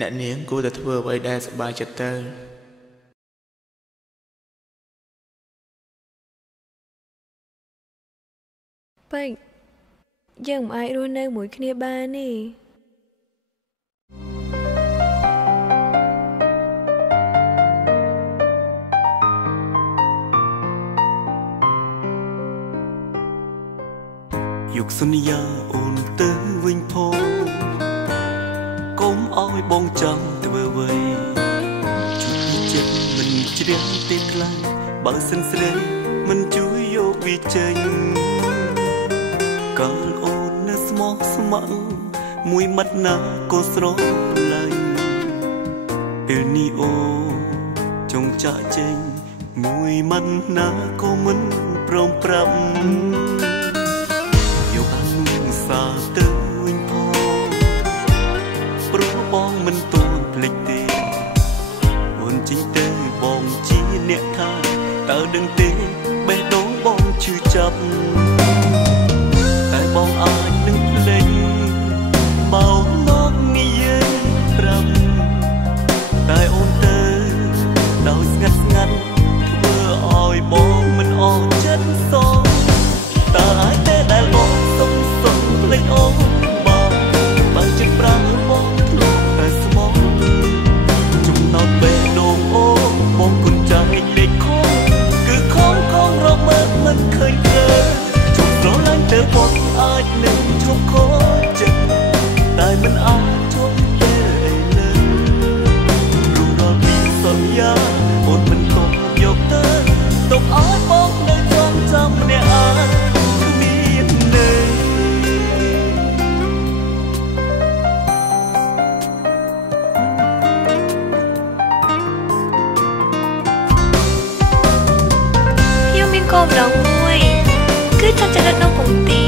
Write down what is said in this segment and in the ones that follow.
អ្នកនាងគួរតែធ្វើអ្វីដែលសប្បាយចិត្តទៅពេកយើងមិនអាចរស់នៅមួយគ្នាបានទេយកសន្យាអូនទៅវិញផងកុំឲ្យបងចាំធ្វើអ្វីជួយចិត្តមិនជ្រះទេខ្លាំងបើសិនស្រីមិនជួយយកវាចេញកាលអូននៅស្មោះស្ម័គ្រមួយម៉ាត់ណាក៏ស្រឡាញ់ពេលនេះអូចង់ចាក់ចេញមួយម៉ាត់ណាក៏មិនព្រមប្រាប់សាទៅវិញផងព្រោះបងមិនតន់ភ្លេចទេអូនចេញទៅបងជាអ្នកថាតើដឹងទេបេះដូងបងឈឺចាប់តែបងអាចនឹងភ្លេចបោកមកនិយាយប្រាប់តែអូនទៅដោយស្ងាត់ស្ងាត់ធ្វើឲ្យបងមិនអស់ចិត្តសងតើអាចទេដែលបងសុំភ្លេចអូនបងបើចិត្តប្រាំបងធ្លាប់តែស្មោះចំណោទបេះដូងអូនបងគុណចាស់លេខខំគឺខំរកមើលមិនឃើញឃើញជុំស្រឡាញ់ទៅបងអាចនឹងជុំខោចិត្តតែមិនអាចជុំពេលលើព្រោះរាល់ពីសន្យាអូនមិនខំយកទៅទុកឲ្យបងនៅចាំម្នាក់អាចមាននៅគោលបំណងមួយគឺចង់ចរិតនៅពងទា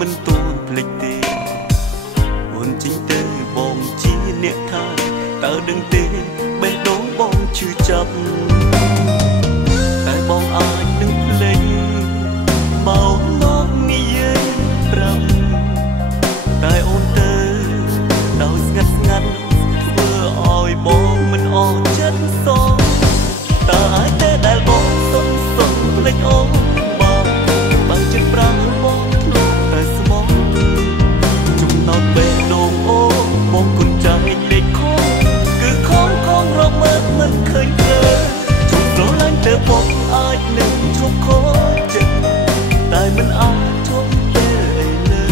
មិនតន់ភ្លេចទេអូនចេញទៅបងជាអ្នកថាតើដឹងទេបេះដូងបងឈឺចាប់តែបងអាចនឹងភ្លេចបោកមកនិយាយប្រាប់តែអូនទៅដោយស្ងាត់ស្ងាត់ធ្វើឲ្យបងមិនអស់ចិត្តសងតើអាចទេដែលបងសុំភ្លេចអូនបងបើចិត្តប្រាំបងបេះដូងអូបងគុណចាស់លេខខំគឺខំរកមើលមិនឃើញឃើញជុំស្រឡាញ់ទៅបងអាចនឹងជុំខោចិត្តតែមិនអាចជុំពេលលើ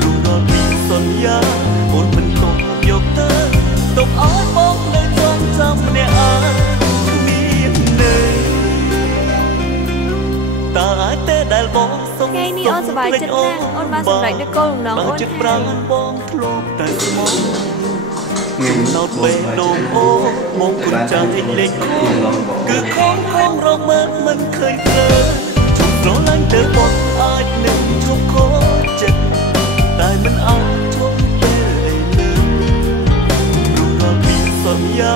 ព្រោះរាល់ពីសន្យាអូនមិនខំយកទៅទុកឲ្យបងនៅចាំម្នាក់អាចមាននៅតើអាចទេដែលបងថ្ងៃនេះអូនសប្បាយចិត្តណាស់អូនបានសម្រេចនូវគោលបំណងអូនហើយបងធ្លាប់តែស្មោះចំណោទបេះដូងអូបងគុណចាស់លេខខំគឺខំរកមើលមិនឃើញឃើញជុំស្រឡាញ់ទៅបងអាចនឹងជុំខោចិត្តតែមិនអាចជុំពេលលើព្រោះរាល់ពីសន្យា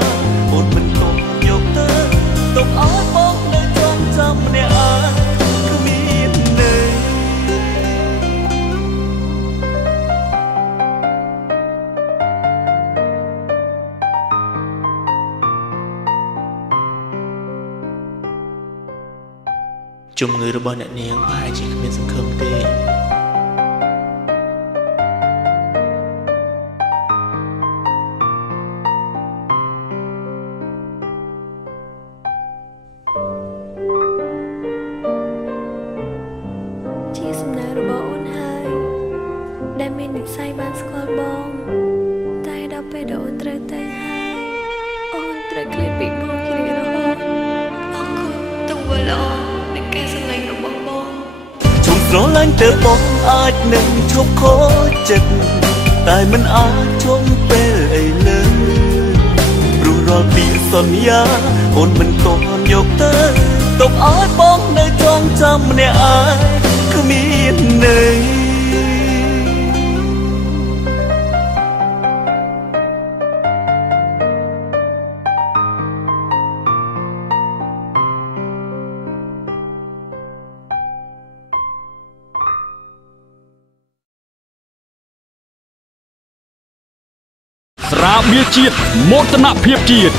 អូនមិនទុកយកទៅទុកឲ្យបងនៅចាំម្នាក់អាចជំងឺរបស់អ្នកនាងប្រហែលជាគ្មានសង្ឃឹមទេជាសំណើរបស់អូនហើយដែលមាននិស្ស័យបានស្គាល់បងតែដល់ពេលដែលអូនត្រូវទៅហើយអូនត្រូវឃ្លាតពីបងជារៀងរហូតអរគុណទង្វើល្អនៃការសម្ដែងរបស់បង ស្រឡាញ់ទៅបងអាចនឹងឈប់ខូចចិត្តតែមិនអាចជុំពេលអីលើព្រោះរាល់ពីសន្យាអូនមិនទាន់យកទៅទុកឲ្យបងនៅចងចាំម្នាក់ឯងគ្មានន័យស្រាបៀរជាតិមោទនភាពជាតិ